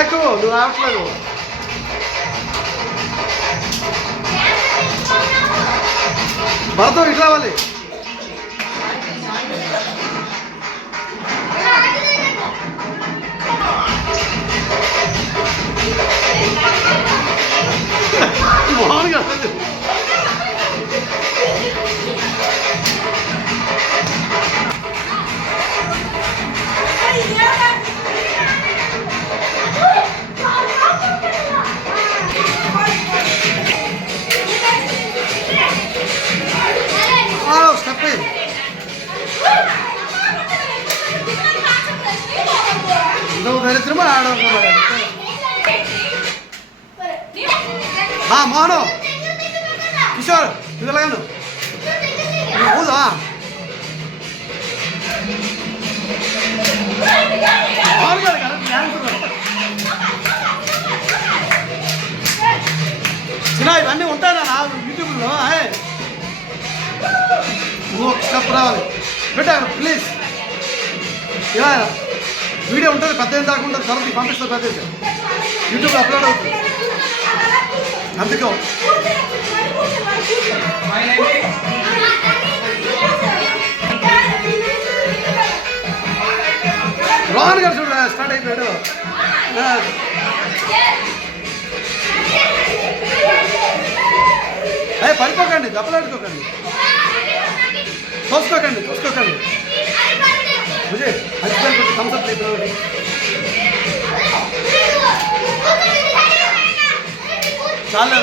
వినాయకు నువ్వు రావట్లేదు. భరతం ఇటు రావాలి. మామూలుగా స్టెప్ నువ్వు దరిద్రమా ఆడవుతున్నావు. మోహను కిషోర్ ఇది ఎలాగను ఊదా చిన్న ఇవన్నీ ఉంటానా యూట్యూబ్లో. నువ్వు ఒక స్టెప్ రావాలి పెట్టారు ప్లీజ్. ఇలా వీడియో ఉంటుంది పెద్ద ఏం దాకుండా తర్వాత పంపిస్తారు. పెద్ద యూట్యూబ్లో అప్లోడ్ అవుతుంది. అందుకో రోహన్ గారు చూడ స్టార్ట్ అయిపోయాడు. అయ్యే పడిపోకండి, దెబ్బలాడుకోకండి, తోసుకోకండి. విజయ్ అది థమ్స్అప్ అయిపోయింది. చాలా